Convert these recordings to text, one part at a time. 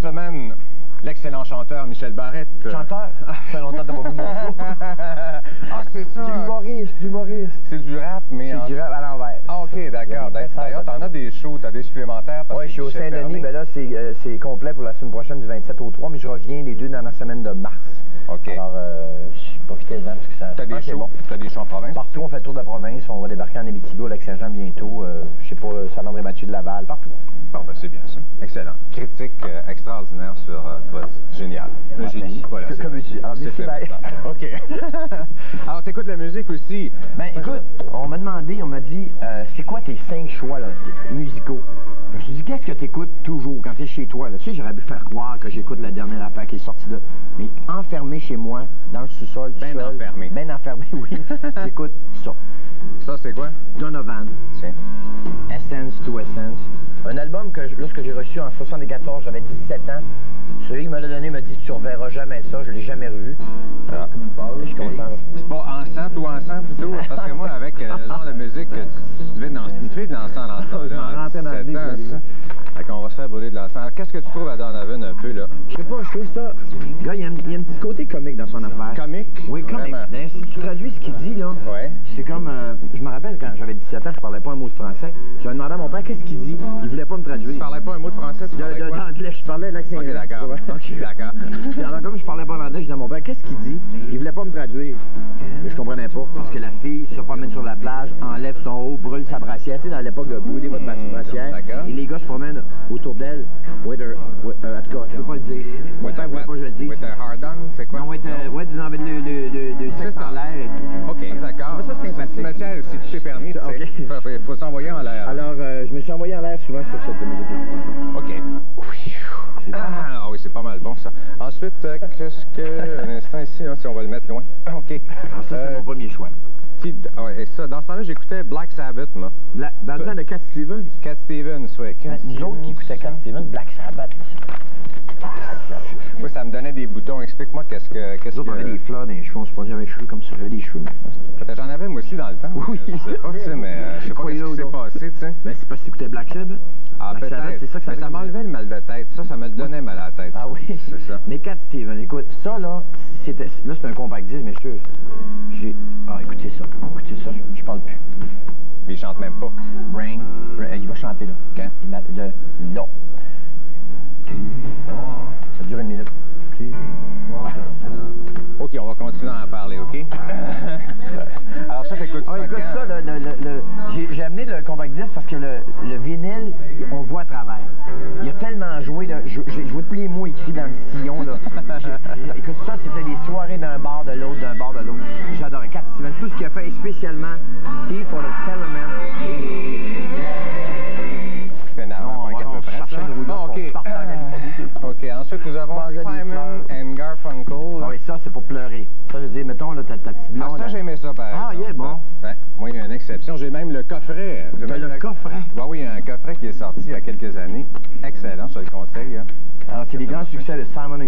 cette semaine, l'excellent chanteur Michel Barrette. Chanteur? Ça fait longtemps que t'as pas vu mon show. Ah, c'est ça. C'est humoriste. C'est du rap, mais... C'est du rap à l'envers. Ah, OK, d'accord. D'ailleurs, t'en as des shows, t'as des supplémentaires. Oui, je suis au Saint-Denis, ben là, c'est complet pour la semaine prochaine du 27 au 3, mais je reviens les 2 dernières semaines de mars. OK. Alors, profitez-en parce que ça... T'as des shows? Bon. T'as des shows en province? Partout, on fait le tour de la province. On va débarquer en Abitibi, au Lac-Saint-Jean bientôt. Je sais pas, Saint-André-Mathieu de Laval, partout. Bon, ben c'est bien ça. Excellent. Critique extraordinaire sur... génial. Le génie. Voilà, comme tu dis. Alors, OK. Alors, t'écoutes de la musique aussi. Ben, écoute, on m'a demandé, on m'a dit, c'est quoi tes 5 choix là, musicaux? Je me suis dit, qu'est-ce que t'écoutes toujours quand t'es chez toi? Là? Tu sais, j'aurais pu faire croire que j'écoute la dernière affaire qui est sortie là. Mais enfermé chez moi, dans le sous-sol, tout seul. Ben enfermé. Ben enfermé, oui. J'écoute ça. Ça, c'est quoi? Donovan. Tiens. Essence to Essence. Un album que, lorsque j'ai reçu en 74, j'avais 17 ans. Celui qui me l'a donné m'a dit, tu ne reverras jamais ça, je ne l'ai jamais revu. Ah. Je suis content. C'est pas ensemble ou ensemble plutôt? Parce que moi, avec le genre de musique, tu devais danser de l'encens dans ce temps-là. Je dans ça. On va se faire brûler de l'encens. Qu'est-ce que tu trouves à Donovan un peu, là? Je sais pas, je trouve ça... Le gars, il y a un petit côté comique dans son affaire. Comique? Oui, comique. Si tu traduis ce qu'il dit, là, c'est comme... je me rappelle, quand j'avais 17 ans, je parlais pas un mot de français. J'avais demandé à mon père qu'est-ce qu'il dit. Il voulait pas me traduire. Tu parlais pas un mot de français? Tu parlais quoi? D'anglais, je parlais l'accent. OK, d'accord. OK, d'accord. Alors, comme je parlais pas l'anglais, je disais à mon père, qu'est-ce qu'il dit? Il voulait pas me traduire. Mais je comprenais pas. Parce que la fille se promène sur la plage, enlève son haut, brûle sa brassière. Tu sais, dans l'époque de brûler votre brassière. Et les gars se promènent autour d'elle. En tout cas, je peux pas le dire. Mon père voulait pas que je le dise. With a hard on, c'est quoi? Non, avec le sexe en l'air. OK, d'accord. Ça, c'est sympathique. Matière, si tu t'es permis, il faut s'envoyer en l'air. Alors, je me suis envoyé en l'air souvent sur cette musique-là. OK. Ah oui, c'est pas mal bon, ça. Ensuite, qu'est-ce que... Un instant ici, là, si on va le mettre loin. OK. Alors, ça, c'est mon premier choix. Et ça, dans ce temps-là, j'écoutais Black Sabbath, moi. Dans le temps de Cat Stevens? Cat Stevens, oui. Nous autres qui écoutaient Cat Stevens, Black Sabbath. Oui, ça me donnait des boutons. Explique-moi qu'est-ce que... Nous autres, on avait des fleurs dans les cheveux. On se posait avec les cheveux comme si j'avais des cheveux. Peut-être j'en avais, moi aussi, dans le temps. Oui. Je sais pas, tu sais, mais je sais pas ce qui s'est passé, tu sais. Ben, c'est parce que t'écoutais Black Sabbath. Ah, peut-être. C'est ça que ça... Mais ça m'enlevait le mal de tête. Ça me donnait mal à la tête. Ah oui? C'est ça. Mais Cat Stevens, écoute, ça, là, là, c'est un compact disque, mais sûr. Écoutez ça, je parle plus. Mais il chante même pas. Brain, il va chanter là. Quand? Il met le là. Ça dure 1 minute. OK, on va continuer à en parler, OK? Alors ça, t'écoutes ça. Écoute ça, j'ai amené le compact disque parce que le vinyle, on voit à travers. Il a tellement joué, je vois tous les mots écrits dans le sillon, là. Écoute ça, c'était des soirées d'un bar de l'autre, J'adorais Cat Stevens, tout ce qu'il a fait, et spécialement Tea for the Teleman. OK, ensuite nous avons Simon and Garfunkel. Oui, ça c'est pour pleurer. Ça veut dire, mettons, là, ta petite blonde... Ah, ça j'aimais ça, par exemple. Ah, yeah, bon. Ouais, moi, il y a une exception. J'ai même le coffret. Le coffret? Oui, il y a un coffret qui est sorti il y a quelques années. Excellent, je te le conseille. Hein. Alors, c'est des grands succès de Simon and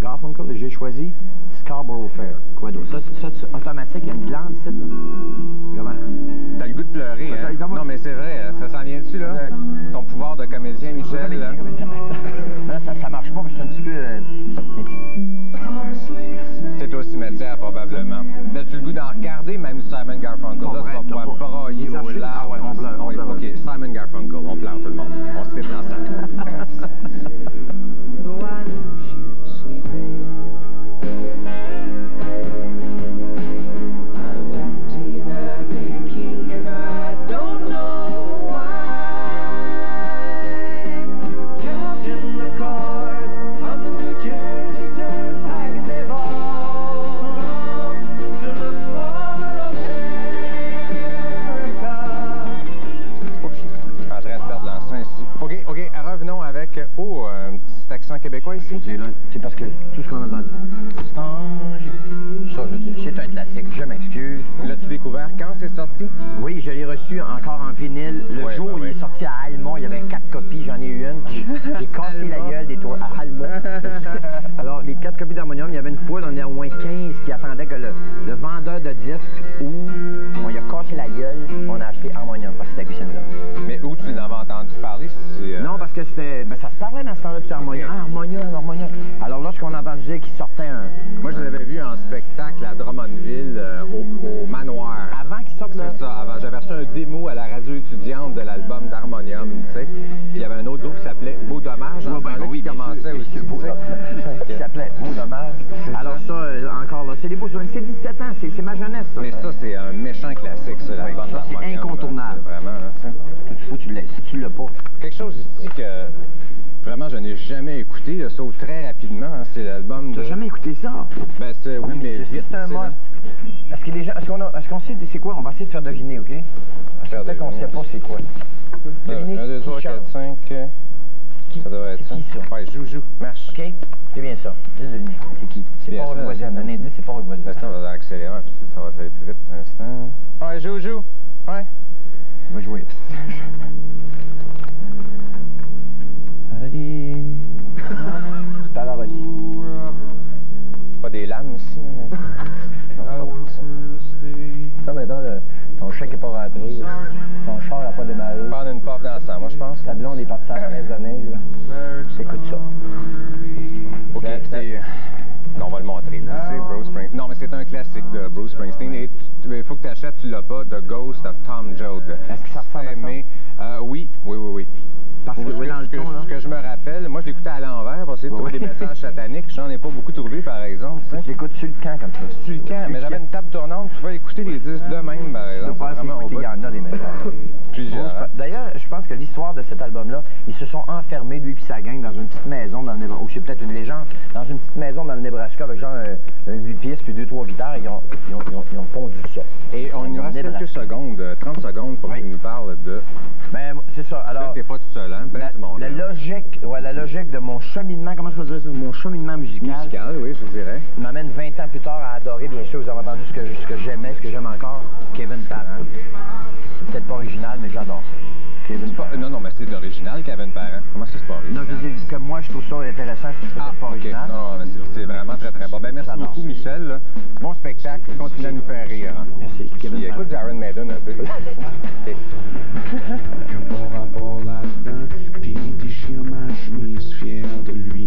Garfunkel, et j'ai choisi Scarborough Fair. Quoi d'autre? Ça, c'est automatique, il y a une glande ici, là. Comment? T'as le goût de pleurer, hein? Non, mais c'est vrai, ça s'en vient-tu, là? Ton pouvoir de comédien, Michel, là? Là, ça marche pas, parce que c'est un petit peu... C'est au cimetière, probablement. As-tu le goût d'en regarder, même Simon Garfunkel? Là, tu vas pouvoir brailler au large. Ah ouais, on pleure. OK, Simon Garfunkel, on pleure tout le monde. On se tripe ensemble. Un petit accent québécois ici? C'est parce que tout ce qu'on a dans ça, c'est un classique, je m'excuse. L'as-tu découvert quand c'est sorti? Oui, je l'ai reçu encore en vinyle. Le jour où il est sorti à Alma, il y avait 4 copies, j'en ai eu une. J'ai cassé la gueule des toits à Alma. Alors, les 4 copies d'harmonium, il y avait une foule, on est au moins 15 qui attendaient que le vendeur de disques, où on lui a cassé la gueule, on a acheté harmonium, parce que c'était Guysen là. Mais où tu l'avais entendu parler? Non, parce que c'était... Ben, ça se parlait dans ce temps-là, tu sais, Harmonia. Ah, Harmonia. Alors, lorsqu'on a entendu dire qu'il sortait un... Moi, je l'avais vu en spectacle à Drummondville, au Manoir. Avant qu'il sorte, là? C'est ça, avant. J'avais reçu un démo à la radio étudiante de l'album d'Harmonium, tu sais. Puis il y avait un autre groupe qui s'appelait Beau Dommage, qui commençait aussi. Qui s'appelait Beau Dommage. Alors ça, encore là, c'est des beaux souvenirs. C'est 17 ans, c'est ma jeunesse, ça. Mais ça, c'est un méchant classique, ça, l'album d'Harmonium. C'est incontournable. Là, vraiment, là, ça. Faut que tu l'aies, si tu l'as pas. Quelque chose ici que... Vraiment, je n'ai jamais écouté, là, sauf très rapidement. Hein, c'est l'album de... T'as jamais écouté ça? Ben, c'est... Oui, mais vite, c'est un must. Est-ce que les gens... Est-ce qu'on sait c'est quoi? On va essayer de faire deviner, OK? Peut-être qu'on ne sait pas c'est quoi. Deviner 1, 2, 3, 4, 5... Qui? Ça devrait être ça. C'est qui, ça? Ouais, joue, marche. OK? C'est bien ça. Juste deviner. C'est qui? C'est pas Rock Voisine. Un indice, c'est pas Rock Voisine. L'instant, on va accélérer un peu, ça va aller plus vite. Un instant. Ouais, joue. Ouais. On va jouer. Tout à l'heure, vas-y. Pas des lames ici. Ça, maintenant, ton chèque n'est pas rentré. Ton char n'a pas démarré. Prendre une porte dans le sang, moi, je pense. Ta blonde est partie à la neige de neige, là. Écoute ça. OK, c'est... On va le montrer, là. C'est Bruce Springsteen. Non, mais c'est un classique de Bruce Springsteen. Et il faut que tu achètes, tu l'as pas, The Ghost of Tom Joad. Est-ce que ça ressemble à ça? Oui. Parce que, ce que je me rappelle, moi, je l'écoutais à l'envers pour essayer de trouver des messages sataniques. J'en ai pas beaucoup trouvé, par exemple. Tu l'écoutes sur le camp, comme ça. Sur le camp, mais j'avais une table tournante. Tu pouvais écouter les disques de même, par exemple. Il y en a des messages. Plusieurs. D'ailleurs, je pense que l'histoire de cet album-là, ils se sont enfermés, lui et sa gang, dans une petite maison dans le Nebraska, ou c'est peut-être une légende, dans une petite maison dans le Nebraska avec genre un 8 pièces puis 2-3 guitares. Ils ont pondu ça. Et on nous reste quelques secondes, 30 secondes pour qu'il nous parle de... Ben, c'est ça. Alors, là, t'es pas tout seul, hein? Ben du monde, la logique de mon cheminement, comment je peux dire ça? Mon cheminement musical. Musical, oui, je dirais. M'amène 20 ans plus tard à adorer, bien sûr, vous avez entendu ce que j'aimais, ce que j'aime encore, Kevin Parent. C'est peut-être pas original, mais j'adore ça. Kevin Parent. Non, mais c'est original, Kevin Parent. Comment ça, c'est pas original? Non, je dis que moi, je trouve ça intéressant, c'est peut-être pas original. Non, mais c'est vraiment très, très bon. Ben, merci beaucoup, Michel. Là. Bon spectacle, continue à nous faire rire. Hein. Merci, Kevin Parent. Écoute Iron Maiden un peu. Rapport là-dedans, puis il déchire ma chemise, fier de lui.